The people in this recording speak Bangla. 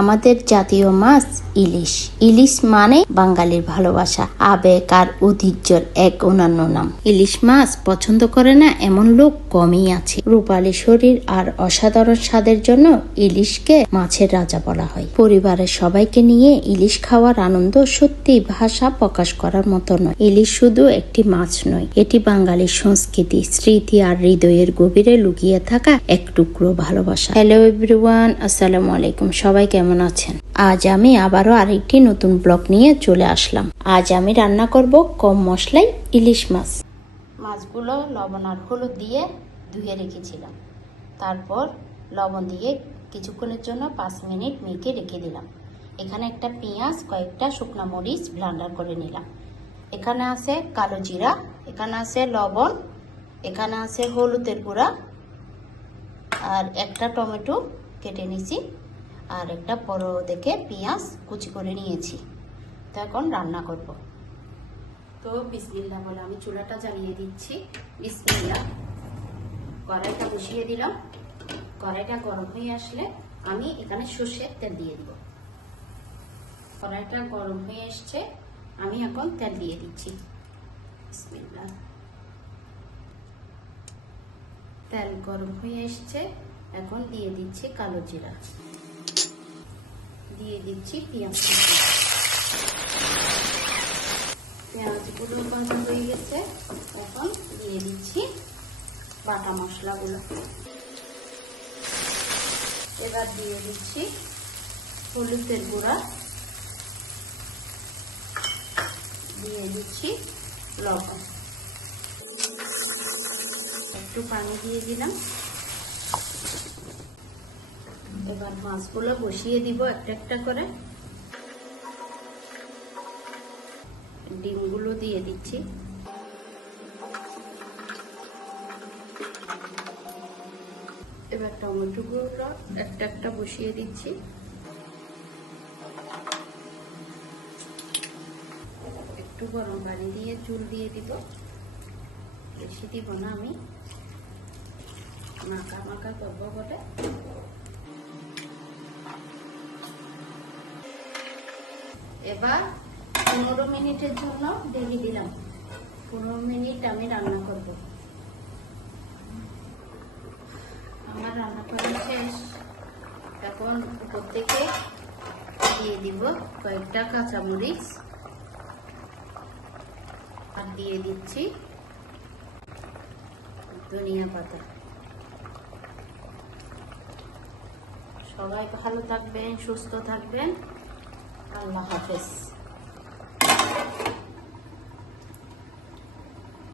আমাদের জাতীয় মাছ ইলিশ। ইলিশ মানে বাঙালির ভালোবাসা, আবেগ আর ঐতিহ্যের এক অনন্য নাম। ইলিশ মাছ পছন্দ করে না এমন লোক কমই আছে। রূপালী শরীর আর অসাধারণ স্বাদের জন্য ইলিশকে মাছের রাজা বলা হয়। পরিবারের সবাইকে নিয়ে ইলিশ খাওয়ার আনন্দ সত্যি ভাষা প্রকাশ করার মতো নয়। ইলিশ শুধু একটি মাছ নয়, এটি বাঙালির সংস্কৃতি, স্মৃতি আর হৃদয়ের গভীরে লুকিয়ে থাকা এক টুকরো ভালোবাসা। হ্যালো এভরিওয়ান, আসসালামু আলাইকুম। সবাই কেমন আছেন? আজ আমি আবারও আরেকটি নতুন ব্লগ নিয়ে চলে আসলাম। আজ আমি রান্না করব কম মশলায় ইলিশ মাছ। মাছগুলো লবণ আর হলুদ দিয়ে ধুয়ে রেখেছিলাম। তারপর লবণ দিয়ে কিছুক্ষণের জন্য 5 মিনিট মেখে রেখে দিলাম। এখানে একটা পেঁয়াজ, কয়েকটা শুকনো মরিচ ব্লেন্ডার করে নিলাম। এখানে আছে কালো জিরা, এখানে আছে লবণ, এখানে আছে হলুদের গুঁড়া আর একটা টমেটো কেটে নিয়েছি আর একটা বড় দেখে পেঁয়াজ কুচি করে নিয়েছি। তো এখন রান্না করব। তো বিসমিল্লাহ বলে আমি চুলাটা জ্বালিয়ে দিচ্ছি। বিসমিল্লাহ। কড়াইটা বসিয়ে দিলাম। কড়াইটা গরম হয়ে আসলে আমি এখানে সর্ষের তেল দিয়ে দিব। কড়াইটা গরম হয়ে এসছে, আমি এখন তেল দিয়ে দিচ্ছি। বিসমিল্লাহ। তেল গরম হয়ে এসছে, এখন দিয়ে দিচ্ছি কালো জিরা, দিয়ে দিচ্ছি পেঁয়াজ। পেঁয়াজগুলো ভাজা হয়ে গেছে, এখন দিয়ে দিচ্ছি বাটা মশলাগুলো। এবার দিয়ে দিচ্ছি হলুদের গুঁড়া, দিয়ে দিচ্ছি লবণ, একটু পানি দিয়ে দিলাম। এবার মাছগুলো বসিয়ে দিব একটা একটা করে। ডিমগুলো দিয়ে দিচ্ছি। এবার টমেটোগুলো একটা একটা বসিয়ে দিচ্ছি। একটু গরম পানি দিয়ে চুল দিয়ে দিব, বেশি দিব না, আমি মাখা মাখা করবো বলে। এবার 15 মিনিটের জন্য ঢেকে দিলাম। 15 মিনিট আমি রান্না করব। আমার রান্না করা শেষ। এখন উপর থেকে দিয়ে দিব কয়েকটা কাঁচামরিচ আর দিয়ে দিচ্ছি ধনিয়া পাতা। সবাই ভালো থাকবেন, সুস্থ থাকবেন। আল্লাহ হাফেজ।